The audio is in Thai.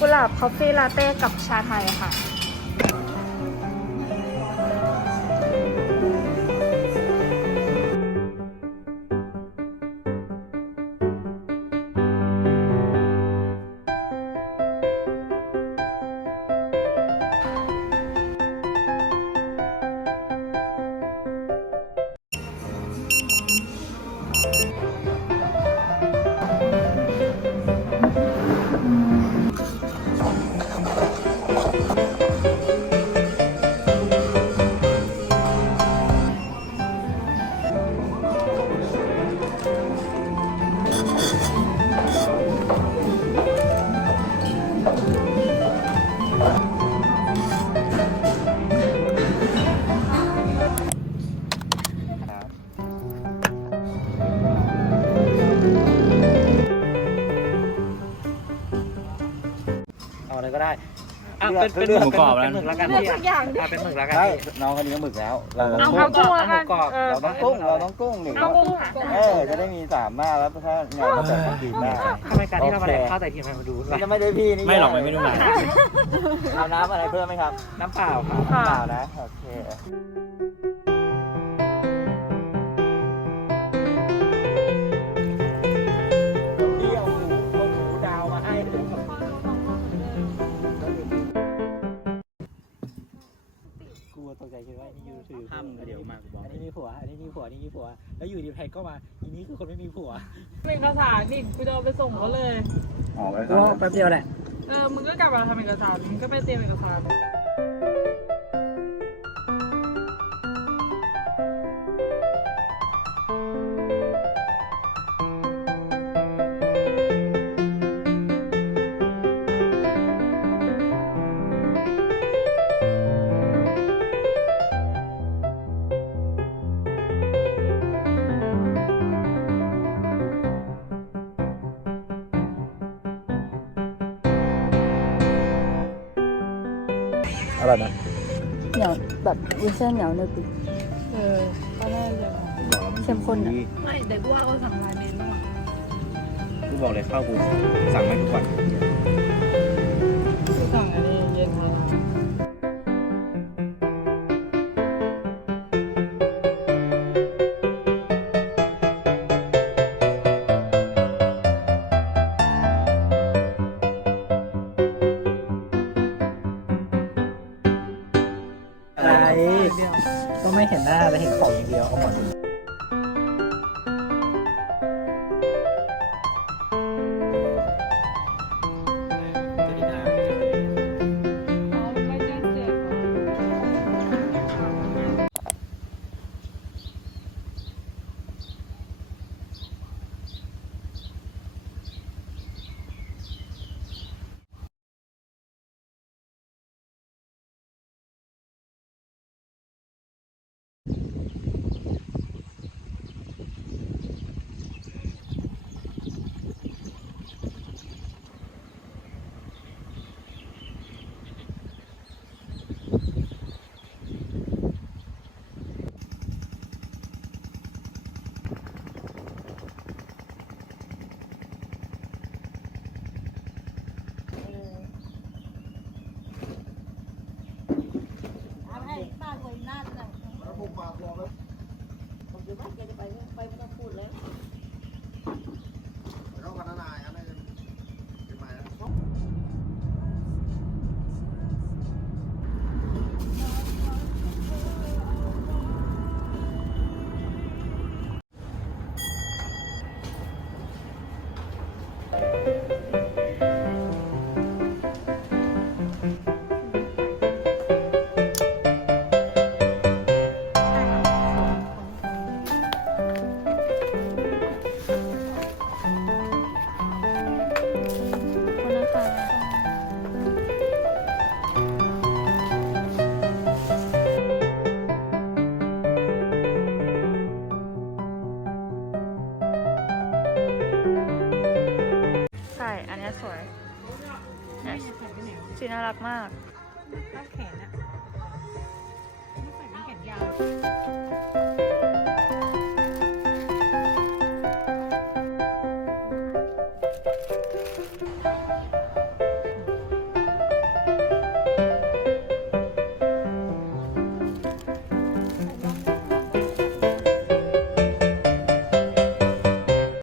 กุหลาบคอฟฟี่ลาเต้กับชาไทยค่ะเอาอะไรก็ได้เป็นหมูกรอบแล้วเป็นหมึกแล้วกันพี่เป็นหมึกแล้วกันน้องคนนี้ก็หมึกแล้วเราต้องกุ้งหมูกรอบเราต้องกุ้งหนึ่งจะได้มี3หน้าแล้วถ้างานเราแบบดีมากทำไมการที่เรามาแดกข้าวใส่ทีมมาดูจะไม่ได้พี่นี่ไม่หรอกไม่ดูหนังเอาน้ำอะไรเพิ่มไหมครับน้ำเปล่าครับน้ำเปล่านะโอเคตกใจคิดว่านี่ยูทูบห้ามเดี๋ยวมาบอกอันนี้มีผัวแล้วอยู่ดีแพงก็มาทีนี้คือคนไม่มีผัวเป็นเอกสารนี่กูจะเอาไปส่งเขาเลยอ๋อก็แป๊บเดียวแหละมึงก็กลับมาทำเอกสารมึงก็ไปเตรียมเอกสารอะไรนะเหนียวแบบวุ้นเส้นเหนียวเนื้อกุก็น่าจะเข้มข้นอ่ะไม่แต่กูว่าเอาสั่งราเมนบ้างกูบอกเลยข้าวกูสั่งไม่ทุกวันกูสั่งอันนี้เย็นมาก็ไม่เห็นหน้าแต่เห็นของอย่างเดียวเอาหมดสวยสีน่ารักมากแขนอะไม่ใส่แขนยาว